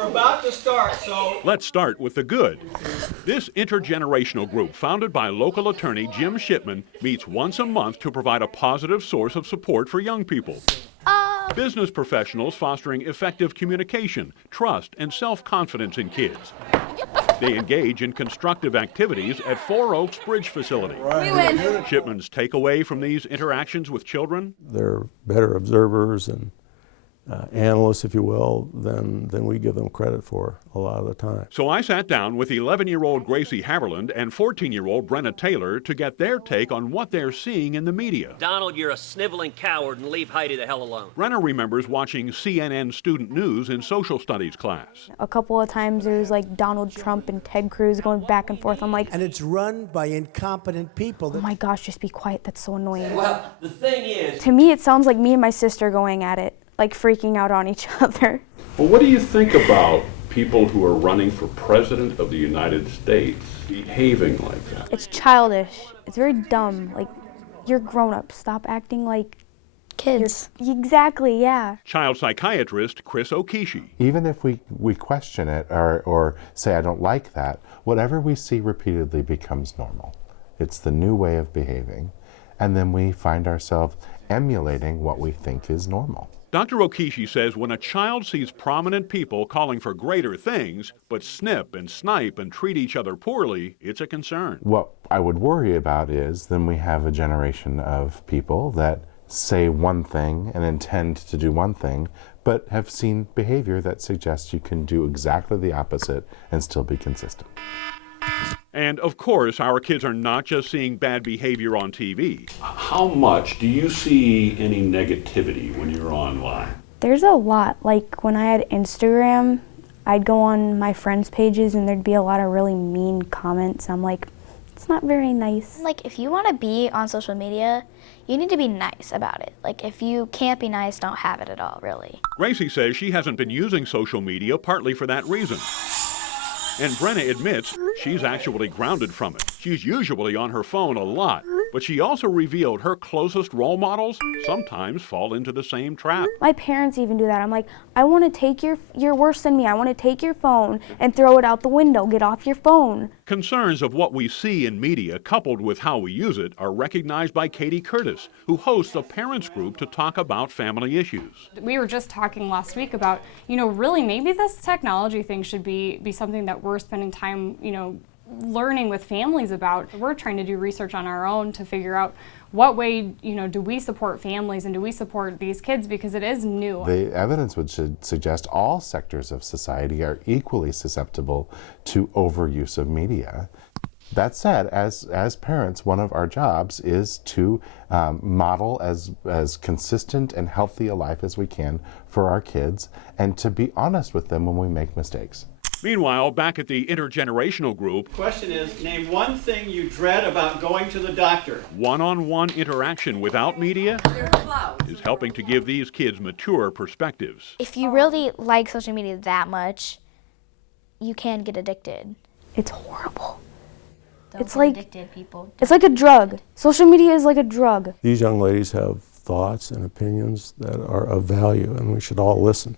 We're about to start, so Let's start with the good. This intergenerational group, founded by local attorney Jim Shipman, meets once a month to provide a positive source of support for young people. Business professionals fostering effective communication, trust, and self-confidence in kids. They engage in constructive activities at Four Oaks Bridge Facility. We win. Shipman's takeaway from these interactions with children? They're better observers and analysts, if you will, than we give them credit for a lot of the time. So I sat down with 11-year-old Gracie Haverland and 14-year-old Brenna Taylor to get their take on what they're seeing in the media. Donald, you're a sniveling coward, and leave Heidi the hell alone. Brenna remembers watching CNN student news in social studies class. A couple of times there was like Donald Trump and Ted Cruz going back and forth. I'm like, and it's run by incompetent people. oh my gosh, just be quiet. That's so annoying. Well, the thing is, To me, it sounds like me and my sister going at it, like freaking out on each other. Well, what do you think about people who are running for president of the United States behaving like that? It's childish. It's very dumb. Like, you're grown up. Stop acting like kids. Exactly, yeah. Child psychiatrist Chris Okishi. Even if we question it or say, I don't like that, whatever we see repeatedly becomes normal. It's the new way of behaving. And then we find ourselves emulating what we think is normal. Dr. Okishi says when a child sees prominent people calling for greater things, but snip and snipe and treat each other poorly, it's a concern. What I would worry about is then we have a generation of people that say one thing and intend to do one thing, but have seen behavior that suggests you can do exactly the opposite and still be consistent. And of course, our kids are not just seeing bad behavior on TV. How much do you see any negativity when you're online? There's a lot. Like, when I had Instagram, I'd go on my friends' pages and there'd be a lot of really mean comments. I'm like, it's not very nice. Like, if you want to be on social media, you need to be nice about it. Like, if you can't be nice, don't have it at all, really. Gracie says she hasn't been using social media partly for that reason. And Brenna admits she's actually grounded from it. She's usually on her phone a lot, but she also revealed her closest role models sometimes fall into the same trap. My parents even do that. I'm like, I want to take you're worse than me. I want to take your phone and throw it out the window. Get off your phone. Concerns of what we see in media coupled with how we use it are recognized by Katie Curtis, who hosts a parents group to talk about family issues. We were just talking last week about, really maybe this technology thing should be something that we're spending time, learning with families about. We're trying to do research on our own to figure out what way, do we support families and do we support these kids, because it is new. The evidence would suggest all sectors of society are equally susceptible to overuse of media. That said, as parents, one of our jobs is to model as consistent and healthy a life as we can for our kids, and to be honest with them when we make mistakes. Meanwhile, back at the intergenerational group, question is, name one thing you dread about going to the doctor. one-on-one interaction without media is helping to give these kids mature perspectives. If you really like social media that much, you can get addicted. It's horrible. It's like addicted, people. It's like a drug. Social media is like a drug. These young ladies have thoughts and opinions that are of value, and we should all listen.